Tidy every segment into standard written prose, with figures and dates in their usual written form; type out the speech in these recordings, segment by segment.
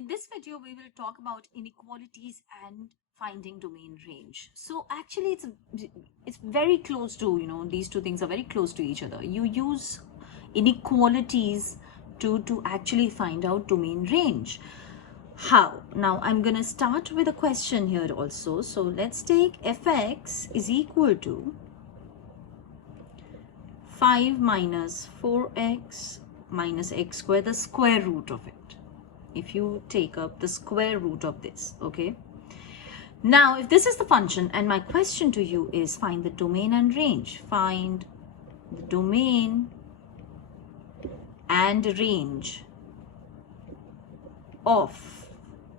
In this video, we will talk about inequalities and finding domain range. So actually it's very close to, these two things are very close to each other. You use inequalities to actually find out domain range. How? Now I'm going to start with a question here also. So let's take fx is equal to 5 minus 4x minus x squared, the square root of it. If you take up the square root of this, okay? Now, if this is the function and my question to you is find the domain and range, find the domain and range of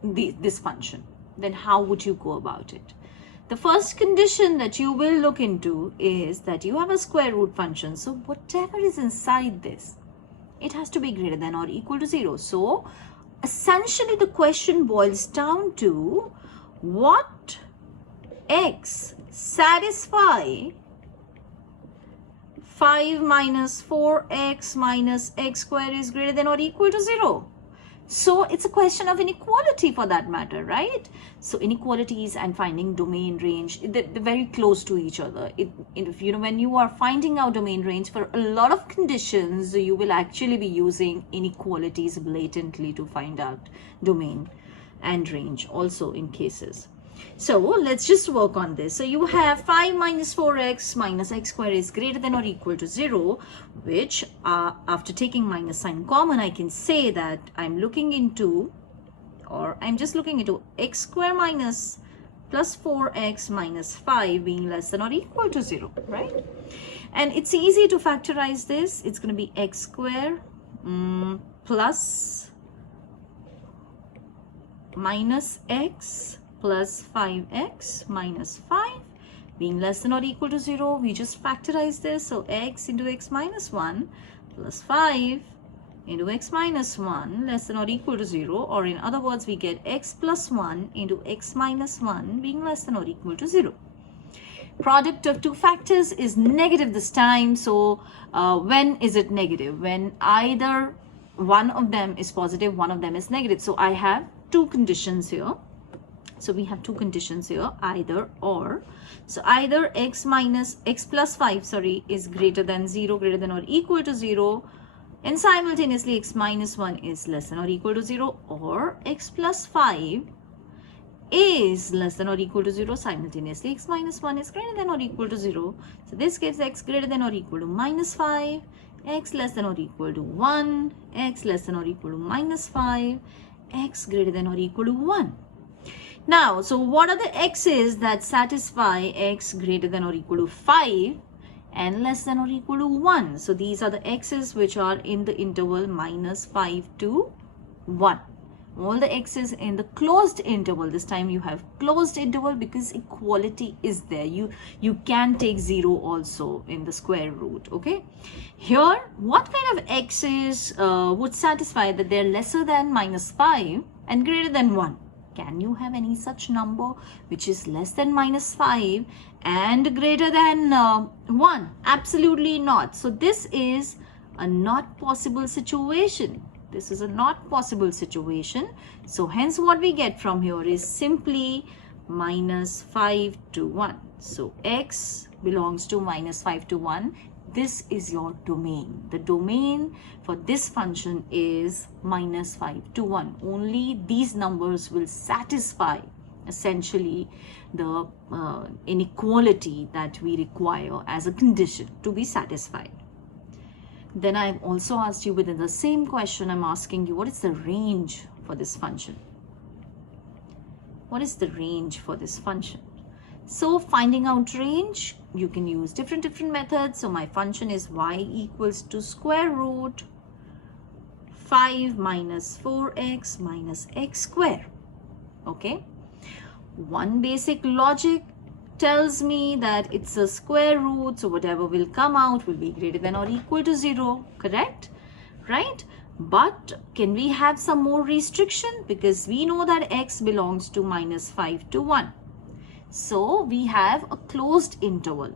this function, then how would you go about it? The first condition that you will look into is that you have a square root function. So whatever is inside this, it has to be greater than or equal to 0. So essentially the question boils down to what x satisfy 5 minus 4x minus x squared is greater than or equal to 0. So it's a question of inequality for that matter, right? So inequalities and finding domain range, they're very close to each other. When you are finding out domain range for a lot of conditions, you will actually be using inequalities blatantly to find out domain and range also in cases. So let's just work on this. So you have 5 minus 4x minus x squared is greater than or equal to 0, which after taking minus sign common, I can say that I'm just looking into x squared minus plus 4x minus 5 being less than or equal to 0, right? And it's easy to factorize this. It's going to be x squared plus minus x plus 5x minus 5 being less than or equal to 0. We just factorize this. So x into x minus 1 plus 5 into x minus 1 less than or equal to 0. Or in other words, we get x plus 1 into x minus 1 being less than or equal to 0. Product of two factors is negative this time. So when is it negative? When either one of them is positive, one of them is negative. So I have two conditions here. So we have two conditions here, either or. So either x plus 5, is greater than 0, greater than or equal to 0, and simultaneously x minus 1 is less than or equal to 0, or x plus 5 is less than or equal to 0, simultaneously x minus 1 is greater than or equal to 0. So this gives x greater than or equal to minus 5, x less than or equal to 1, x less than or equal to minus 5, x greater than or equal to 1. Now, so what are the x's that satisfy x greater than or equal to 5 and less than or equal to 1? So these are the x's which are in the interval minus 5 to 1. All the x's in the closed interval. This time you have closed interval because equality is there. You can take 0 also in the square root, okay? Here, what kind of x's would satisfy that they're lesser than minus 5 and greater than 1? Can you have any such number which is less than minus 5 and greater than 1? Absolutely not. So this is a not possible situation. This is a not possible situation. So hence what we get from here is simply minus 5 to 1. So x belongs to minus 5 to 1. This is your domain. The domain for this function is minus 5 to 1. Only these numbers will satisfy essentially the inequality that we require as a condition to be satisfied. Then I've also asked you within the same question, I'm asking you, what is the range for this function? What is the range for this function? So finding out range, you can use different methods. So my function is y equals to square root 5 minus 4x minus x squared. Okay. One basic logic tells me that it's a square root. So whatever will come out will be greater than or equal to 0. Correct? Right? But can we have some more restriction? Because we know that x belongs to minus 5 to 1. So we have a closed interval.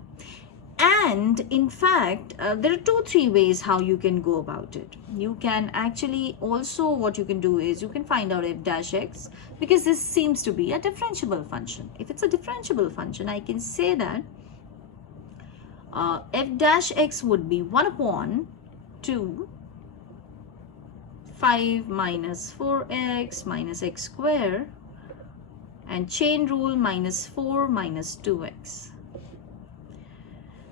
And in fact, there are 2-3 ways how you can go about it. You can actually also, what you can do is you can find out f dash x, because this seems to be a differentiable function. If it's a differentiable function, I can say that f dash x would be 1 upon 2 5 minus 4x minus x square, and chain rule minus 4 minus 2x.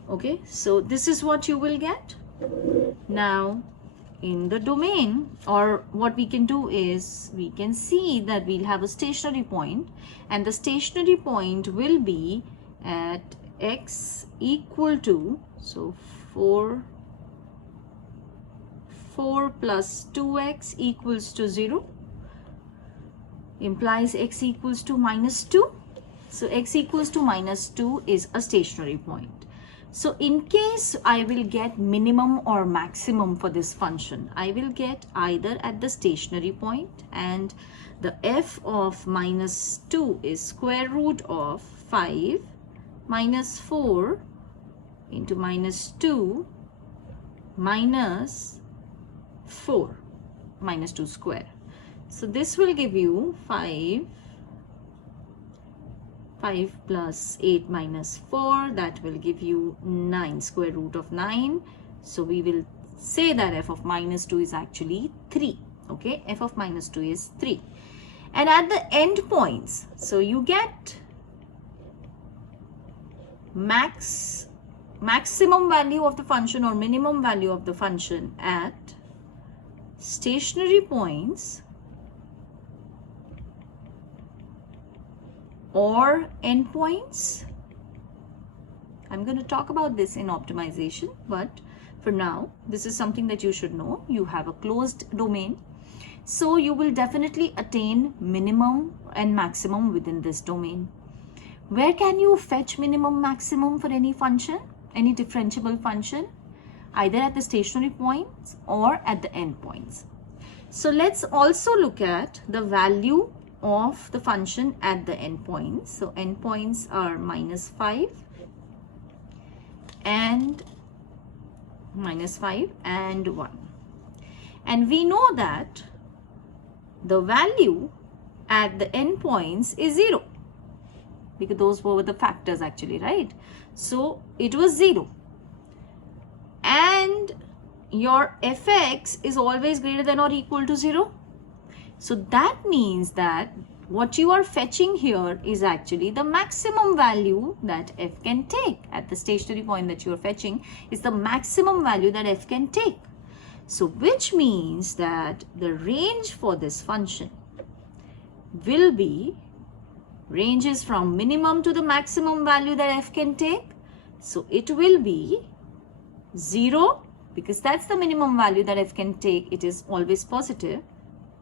Okay, so this is what you will get. Now in the domain, or what we can do is we can see that we'll have a stationary point, and the stationary point will be at x equal to, so 4 plus 2x equals to 0, implies x equals to minus 2. So x equals to minus 2 is a stationary point. So in case I will get minimum or maximum for this function, I will get either at the stationary point, and the f of minus 2 is square root of 5 minus 4 into minus 2 minus 4 minus 2 square. So this will give you 5 plus 8 minus 4, that will give you 9, square root of 9. So we will say that f of minus 2 is actually 3. Okay, f of minus 2 is 3. And at the end points, so you get maximum value of the function or minimum value of the function at stationary points or endpoints. I'm going to talk about this in optimization, but for now, this is something that you should know. You have a closed domain, so you will definitely attain minimum and maximum within this domain. Where can you fetch minimum, maximum for any function, any differentiable function? Either at the stationary points or at the endpoints. So let's also look at the value of the function at the endpoints. So endpoints are minus 5 and 1. And we know that the value at the endpoints is 0, because those were the factors actually, right? So it was 0. And your fx is always greater than or equal to 0. So that means that what you are fetching here is actually the maximum value that f can take. At the stationary point that you are fetching is the maximum value that f can take. So which means that the range for this function will be, ranges from minimum to the maximum value that f can take. So it will be 0, because that's the minimum value that f can take. It is always positive,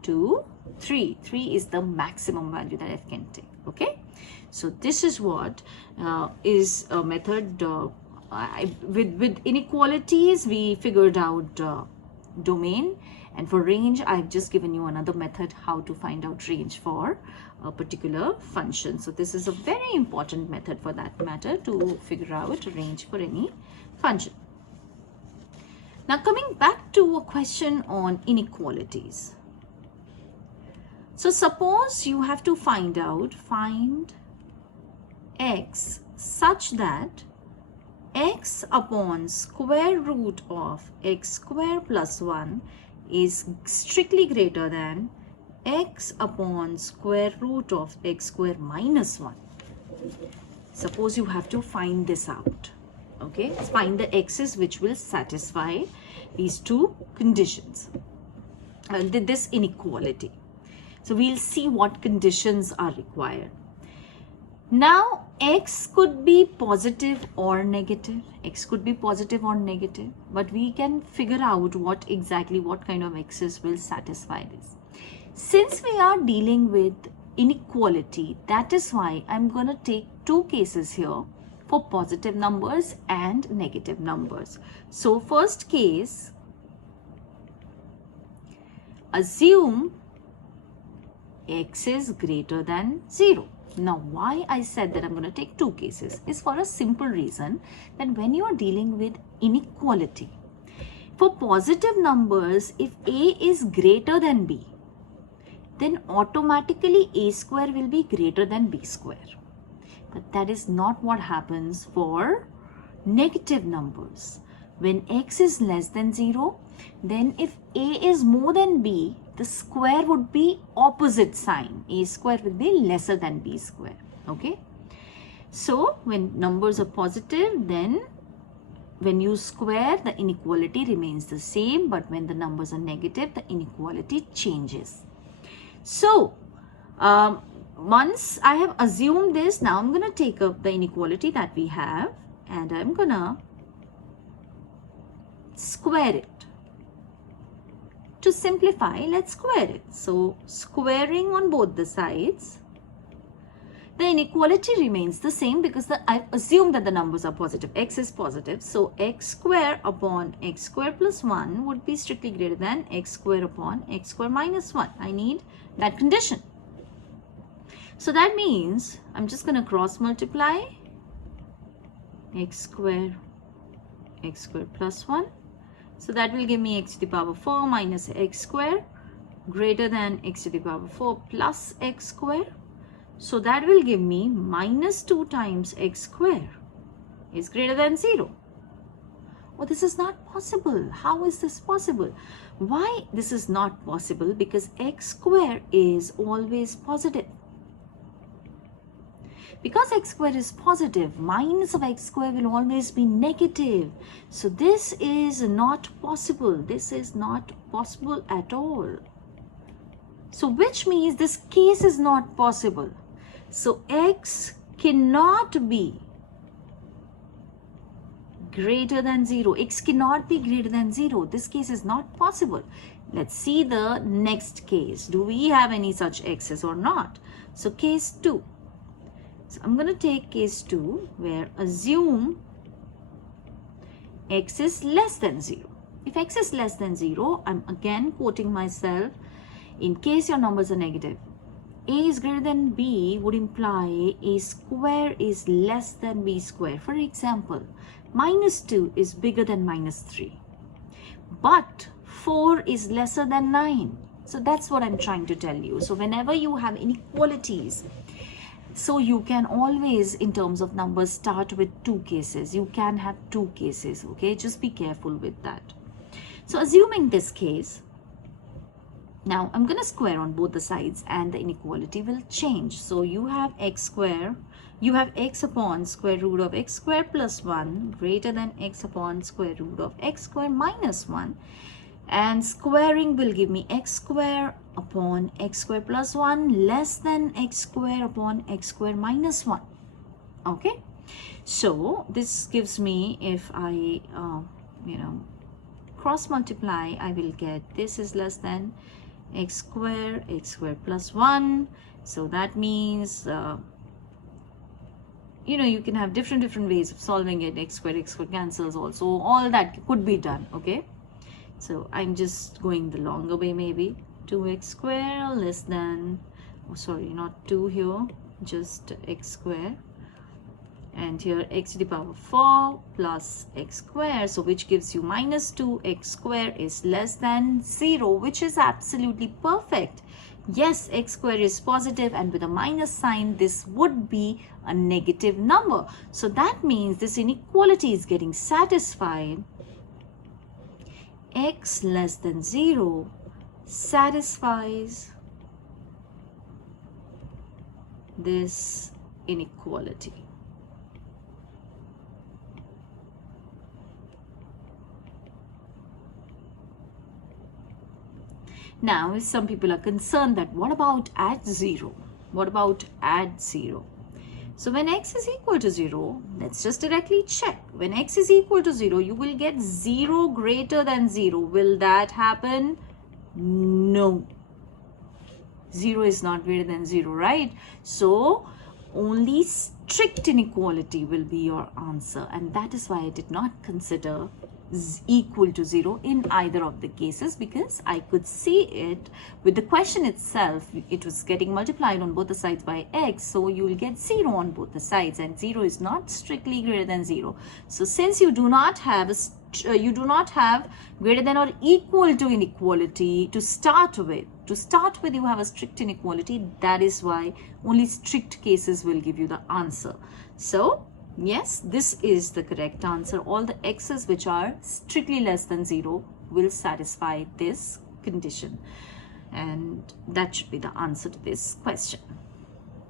to 3. 3 is the maximum value that f can take. Okay, so this is what is a method. With inequalities, we figured out domain, and for range, I've just given you another method how to find out range for a particular function. So this is a very important method for that matter, to figure out range for any function. Now coming back to a question on inequalities. So suppose you have to find x such that x upon square root of x square plus 1 is strictly greater than x upon square root of x square minus 1. Suppose you have to find this out. Okay, find the x's which will satisfy these two conditions, this inequality. So we'll see what conditions are required. Now x could be positive or negative. X could be positive or negative, but we can figure out what kind of x's will satisfy this. Since we are dealing with inequality, that is why I'm going to take two cases here for positive numbers and negative numbers. So first case, assume x is greater than 0. Now, why I said that I'm going to take two cases is for a simple reason that when you are dealing with inequality, for positive numbers, if a is greater than b, then automatically a square will be greater than b square. But that is not what happens for negative numbers. When x is less than 0, then if a is more than b, the square would be opposite sign. A square will be lesser than b square. Okay. So when numbers are positive, then when you square, the inequality remains the same. But when the numbers are negative, the inequality changes. So once I have assumed this, now I'm going to take up the inequality that we have and I'm going to square it. To simplify, let's square it. So squaring on both the sides, the inequality remains the same because I've assumed that the numbers are positive. X is positive. So x square upon x square plus 1 would be strictly greater than x square upon x square minus 1. I need that condition. So that means I'm just going to cross multiply x square plus 1. So that will give me x to the power 4 minus x square greater than x to the power 4 plus x square. So that will give me minus 2 times x square is greater than 0. Oh, this is not possible. How is this possible? Why this is not possible? Because x square is always positive. Because x square is positive, minus of x square will always be negative. So this is not possible. This is not possible at all. So which means this case is not possible. So x cannot be greater than 0. X cannot be greater than 0. This case is not possible. Let's see the next case. Do we have any such x's or not? So case 2. So I'm going to take case 2 where assume x is less than 0. If x is less than 0, I'm again quoting myself, in case your numbers are negative, a is greater than b would imply a square is less than b square. For example, minus 2 is bigger than minus 3. But 4 is lesser than 9. So that's what I'm trying to tell you. So whenever you have inequalities, so you can always, in terms of numbers, start with two cases. You can have two cases, okay? Just be careful with that. So assuming this case, now I'm going to square on both the sides and the inequality will change. So you have x square, you have x upon square root of x square plus 1 greater than x upon square root of x square minus 1. And squaring will give me x square upon x square plus 1 less than x square upon x square minus 1. Okay. So this gives me, if I, cross multiply, I will get this is less than x square plus 1. So that means, you can have different ways of solving it. X square cancels also. All that could be done. Okay. So I'm just going the longer way, maybe 2x square less than, oh sorry, not 2 here, just x square. And here x to the power 4 plus x square. So which gives you minus 2x square is less than 0, which is absolutely perfect. Yes, x square is positive and with a minus sign, this would be a negative number. So that means this inequality is getting satisfied. X less than 0 satisfies this inequality. Now, some people are concerned that what about add 0? What about add 0? So when x is equal to 0, let's just directly check. When x is equal to 0, you will get 0 greater than 0. Will that happen? No. 0 is not greater than 0, right? So only strict inequality will be your answer. And that is why I did not consider equal to 0 in either of the cases, because I could see it with the question itself. It was getting multiplied on both the sides by x, so you will get 0 on both the sides, and 0 is not strictly greater than 0. So since you do not have greater than or equal to inequality to start with, you have a strict inequality. That is why only strict cases will give you the answer. So yes, this is the correct answer. All the x's which are strictly less than 0 will satisfy this condition, and that should be the answer to this question.